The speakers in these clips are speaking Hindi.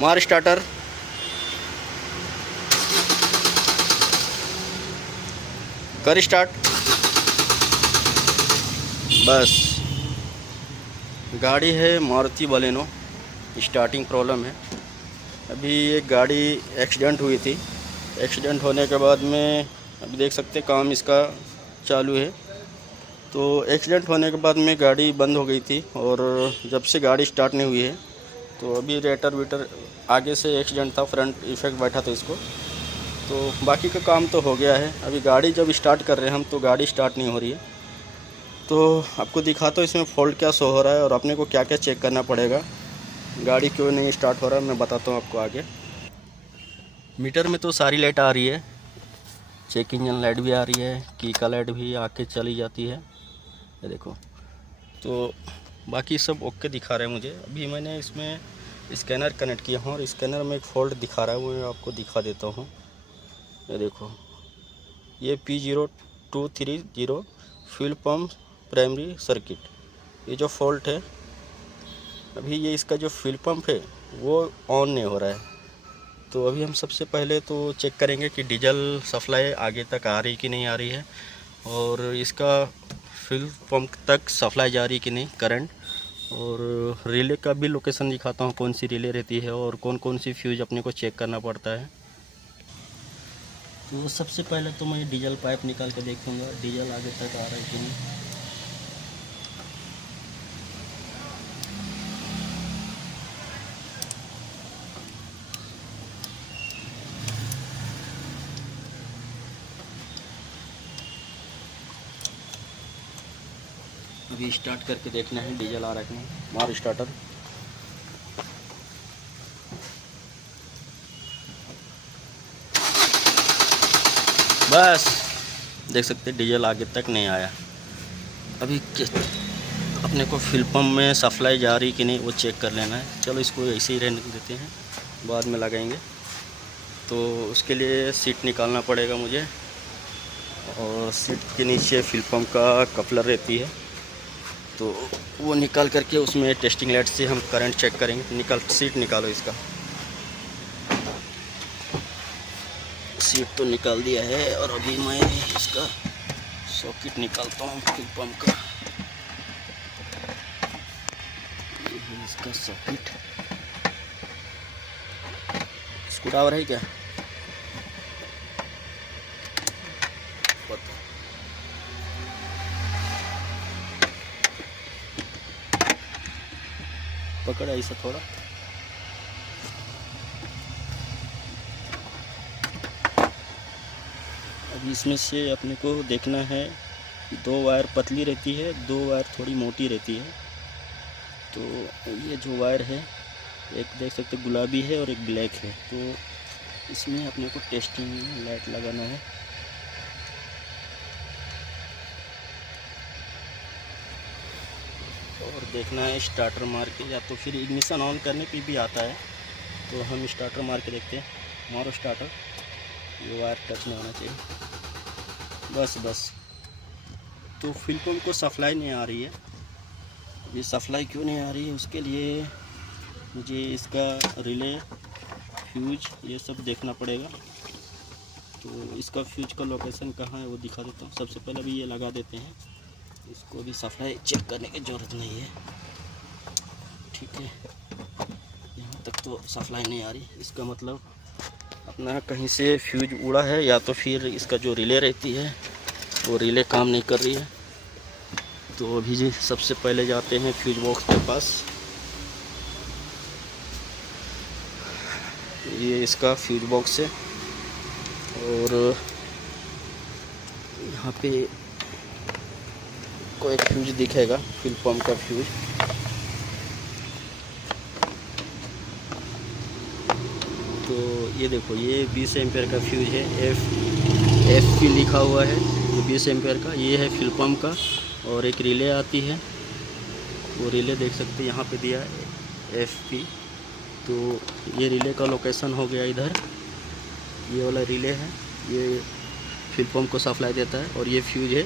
मार स्टार्टर। कर स्टार्ट। बस, गाड़ी है मारुति बलेनो, स्टार्टिंग प्रॉब्लम है। अभी एक गाड़ी एक्सीडेंट हुई थी, एक्सीडेंट होने के बाद में अभी देख सकते काम इसका चालू है। तो एक्सीडेंट होने के बाद में गाड़ी बंद हो गई थी और जब से गाड़ी स्टार्ट नहीं हुई है तो अभी रेटर वीटर आगे से एक्सीडेंट था, फ्रंट इफेक्ट बैठा था इसको। तो बाकी का काम तो हो गया है। अभी गाड़ी जब स्टार्ट कर रहे हैं हम तो गाड़ी स्टार्ट नहीं हो रही है। तो आपको दिखाता हूँ इसमें फॉल्ट क्या शो हो रहा है और अपने को क्या क्या चेक करना पड़ेगा, गाड़ी क्यों नहीं स्टार्ट हो रहा है मैं बताता हूँ आपको आगे। मीटर में तो सारी लाइट आ रही है, चेक इंजन लाइट भी आ रही है, की का लाइट भी आके चली जाती है, ये देखो। तो बाकी सब ओके दिखा रहे हैं मुझे। अभी मैंने इसमें स्कैनर कनेक्ट किया हूँ और स्कैनर में एक फॉल्ट दिखा रहा है, वो मैं आपको दिखा देता हूँ। ये देखो, ये P0230 fuel pump primary circuit, ये जो फॉल्ट है अभी ये इसका जो फ्यूल पंप है वो ऑन नहीं हो रहा है। तो अभी हम सबसे पहले तो चेक करेंगे कि डीजल सप्लाई आगे तक आ रही कि नहीं आ रही है और इसका फ्यूल पंप तक सप्लाई जा रही कि नहीं करंट। और रिले का भी लोकेशन दिखाता हूँ, कौन सी रिले रहती है और कौन कौन सी फ्यूज अपने को चेक करना पड़ता है। तो सबसे पहले तो मैं डीजल पाइप निकाल के देखूँगा डीजल आगे तक आ रहा है कि नहीं। अभी स्टार्ट करके देखना है डीजल आ रहा है कि नहीं। मार स्टार्टर। बस देख सकते डीजल आगे तक नहीं आया। अभी अपने को फ्यूल पंप में सप्लाई जा रही कि नहीं वो चेक कर लेना है। चलो इसको ऐसे ही रहने देते हैं, बाद में लगाएंगे। तो उसके लिए सीट निकालना पड़ेगा मुझे और सीट के नीचे फ्यूल पंप का कपलर रहती है, तो वो निकाल करके उसमें टेस्टिंग लाइट से हम करंट चेक करेंगे। सीट निकालो इसका। सीट तो निकाल दिया है और अभी मैं इसका सॉकेट निकालता हूँ फ्यूल पंप का। ये है इसका सॉकेट। स्क्रूड्राइवर है क्या? पकड़ ऐसा थोड़ा। अब इसमें से अपने को देखना है, दो वायर पतली रहती है, दो वायर थोड़ी मोटी रहती है। तो ये जो वायर है एक देख सकते गुलाबी है और एक ब्लैक है, तो इसमें अपने को टेस्टिंग लाइट लगाना है। और देखना है स्टार्टर मार के, या तो फिर इग्निशन ऑन करने पे भी आता है, तो हम स्टार्टर मार के देखते हैं। मारो स्टार्टर। ये वायर टच नहीं होना चाहिए। बस तो फ्यूल पंप को सप्लाई नहीं आ रही है। ये सप्लाई क्यों नहीं आ रही है उसके लिए मुझे इसका रिले फ्यूज ये सब देखना पड़ेगा। तो इसका फ्यूज का लोकेशन कहाँ है वो दिखा देता हूँ। सबसे पहले भी ये लगा देते हैं, इसको भी सप्लाई चेक करने की ज़रूरत नहीं है। ठीक है, यहाँ तक तो सप्लाई नहीं आ रही, इसका मतलब अपना कहीं से फ्यूज उड़ा है, या तो फिर इसका जो रिले रहती है वो रिले काम नहीं कर रही है। तो अभी जी सबसे पहले जाते हैं फ्यूज बॉक्स के पास। ये इसका फ्यूज बॉक्स है और यहाँ पे कोई एक फ्यूज दिखेगा, फ्यूल पंप का फ्यूज। तो ये देखो, ये 20 एम्पेयर का फ्यूज है, एफ पी लिखा हुआ है, ये 20 एम्पेयर का। ये है फ्यूल पंप का। और एक रिले आती है, वो रिले देख सकते हैं यहाँ पे दिया है एफ पी। तो ये रिले का लोकेशन हो गया इधर, ये वाला रिले है, ये फ्यूल पंप को सप्लाई देता है और ये फ्यूज है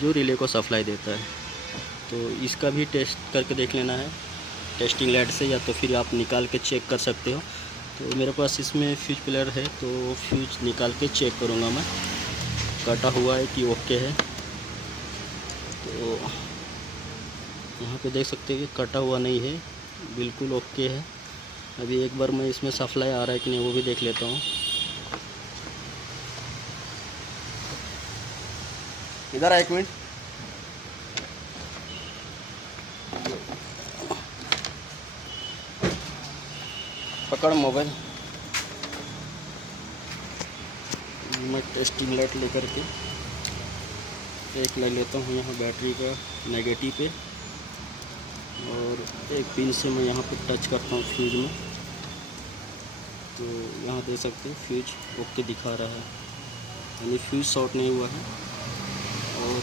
जो रिले को सप्लाई देता है। तो इसका भी टेस्ट करके देख लेना है। टेस्टिंग लाइट से, या तो फिर आप निकाल के चेक कर सकते हो। तो मेरे पास इसमें फ्यूज प्लेयर है, तो फ्यूज निकाल के चेक करूँगा मैं कटा हुआ है कि ओके है। तो यहाँ पे देख सकते हैं कि कटा हुआ नहीं है, बिल्कुल ओके है। अभी एक बार मैं इसमें सप्लाई आ रहा है कि नहीं वो भी देख लेता हूँ। इधर आ एक मिनट। पकड़ मोबाइल। मैं टेस्टिंग लाइट लेकर के एक ले लेता हूँ यहाँ बैटरी का नेगेटिव पे, और एक पिन से मैं यहाँ पे टच करता हूँ फ्यूज में। तो यहाँ देख सकते हैं फ्यूज ओके दिखा रहा है, यानी फ्यूज शॉर्ट नहीं हुआ है। और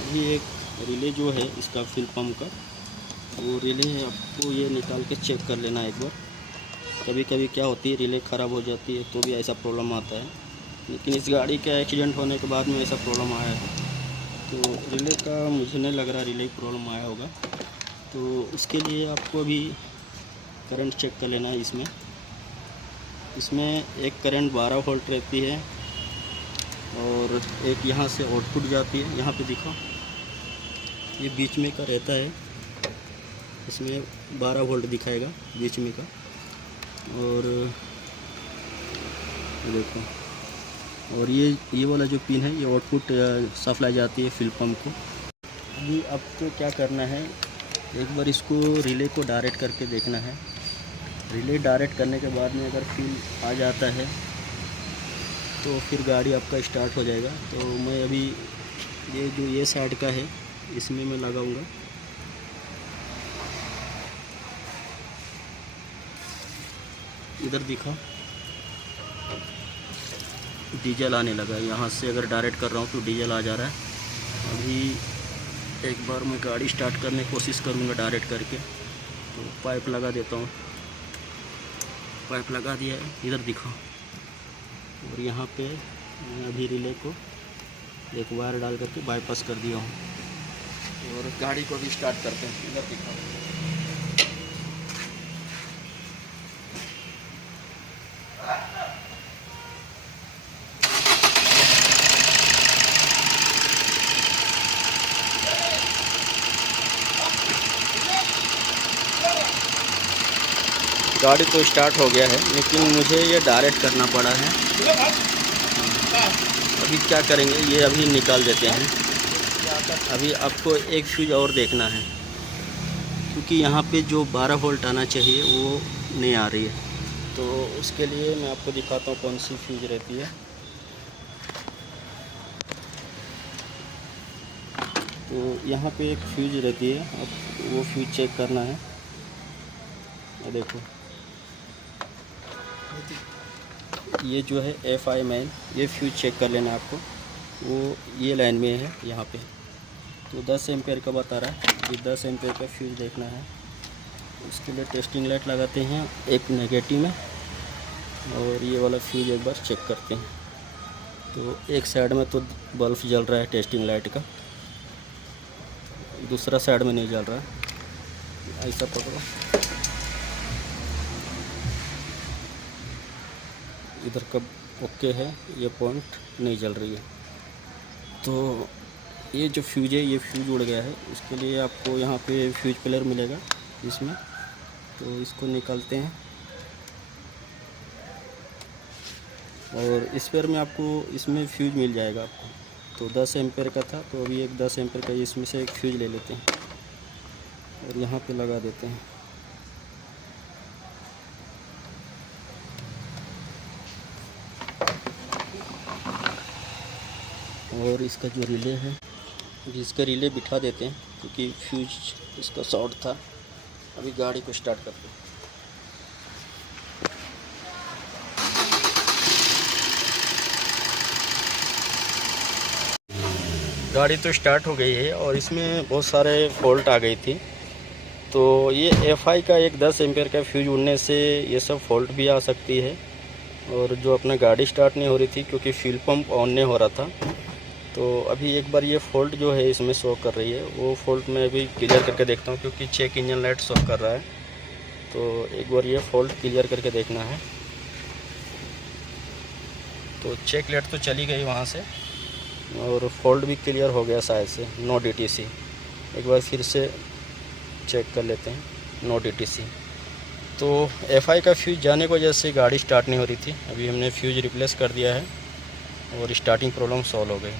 अभी एक रिले जो है इसका फिल पम्प का, वो रिले है, आपको ये निकाल के चेक कर लेना एक बार। कभी कभी क्या होती है रिले ख़राब हो जाती है तो भी ऐसा प्रॉब्लम आता है, लेकिन इस गाड़ी का एक्सीडेंट होने के बाद में ऐसा प्रॉब्लम आया है। तो रिले का मुझे नहीं लग रहा रिले की प्रॉब्लम आया होगा। तो उसके लिए आपको अभी करंट चेक कर लेना है। इसमें एक करंट 12 वोल्ट रहती है, और एक यहाँ से आउटपुट जाती है। यहाँ पे दिखो, ये बीच में का रहता है, इसमें 12 वोल्ट दिखाएगा बीच में का। और देखो, और ये वाला जो पिन है ये आउटपुट सप्लाई जाती है फिल पम्प को। अभी आपको क्या करना है, एक बार इसको रिले को डायरेक्ट करके देखना है। रिले डायरेक्ट करने के बाद में अगर फिल आ जाता है तो फिर गाड़ी आपका स्टार्ट हो जाएगा। तो मैं अभी ये साइड का है इसमें मैं लगाऊंगा। इधर दिखा, डीजल आने लगा है। यहाँ से अगर डायरेक्ट कर रहा हूँ तो डीजल आ जा रहा है। अभी एक बार मैं गाड़ी स्टार्ट करने की कोशिश करूँगा डायरेक्ट करके। तो पाइप लगा देता हूँ, पाइप लगा दिया है, इधर दिखा। और यहाँ पे मैं अभी रिले को एक वायर डाल करके बाईपास कर दिया हूँ, और गाड़ी को भी स्टार्ट करते हैं। इधर दिखा, गाड़ी तो स्टार्ट हो गया है, लेकिन मुझे ये डायरेक्ट करना पड़ा है। अभी क्या करेंगे, ये अभी निकाल देते हैं। अभी आपको एक फ्यूज और देखना है, क्योंकि यहाँ पे जो 12 वोल्ट आना चाहिए वो नहीं आ रही है। तो उसके लिए मैं आपको दिखाता हूँ कौन सी फ्यूज रहती है। तो यहाँ पे एक फ्यूज रहती है, अब वो फ्यूज चेक करना है। देखो, ये जो है FI मैन, ये फ्यूज चेक कर लेना आपको। वो ये लाइन में है यहाँ पे। तो 10 एम्पेयर का बता रहा है, ये 10 एम्पेयर का फ्यूज देखना है। उसके लिए टेस्टिंग लाइट लगाते हैं एक नेगेटिव में, और ये वाला फ्यूज एक बार चेक करते हैं। तो एक साइड में तो बल्ब जल रहा है टेस्टिंग लाइट का, दूसरा साइड में नहीं जल रहा है। ऐसा पकड़ो, इधर कब ओके है, ये पॉइंट नहीं जल रही है। तो ये जो फ्यूज है ये फ्यूज उड़ गया है। इसके लिए आपको यहाँ पे फ्यूज प्लेयर मिलेगा इसमें, तो इसको निकालते हैं। और इस पेयर में आपको इसमें फ्यूज मिल जाएगा आपको। तो 10 एम्पेयर का था, तो अभी एक 10 एम्पेयर का इसमें से एक फ्यूज ले लेते हैं और यहाँ पे लगा देते हैं। और इसका जो रिले है, इसका रिले बिठा देते हैं, क्योंकि फ्यूज इसका शॉर्ट था। अभी गाड़ी को स्टार्ट करते हैं। गाड़ी तो स्टार्ट हो गई है, और इसमें बहुत सारे फॉल्ट आ गई थी। तो ये FI का एक 10 एम्पेयर का फ्यूज उड़ने से ये सब फॉल्ट भी आ सकती है। और जो अपना गाड़ी स्टार्ट नहीं हो रही थी, क्योंकि फ्यूल पंप ऑन नहीं हो रहा था। तो अभी एक बार ये फॉल्ट जो है इसमें शो कर रही है, वो फॉल्ट मैं अभी क्लियर करके देखता हूँ, क्योंकि चेक इंजन लाइट शो कर रहा है। तो एक बार ये फॉल्ट क्लियर करके देखना है। तो चेक लाइट तो चली गई वहाँ से और फॉल्ट भी क्लियर हो गया शायद से, नो DTC। एक बार फिर से चेक कर लेते हैं, नो DTC। तो FI का फ्यूज़ जाने की वजह से गाड़ी स्टार्ट नहीं हो रही थी। अभी हमने फ्यूज़ रिप्लेस कर दिया है और स्टार्टिंग प्रॉब्लम सॉल्व हो गई।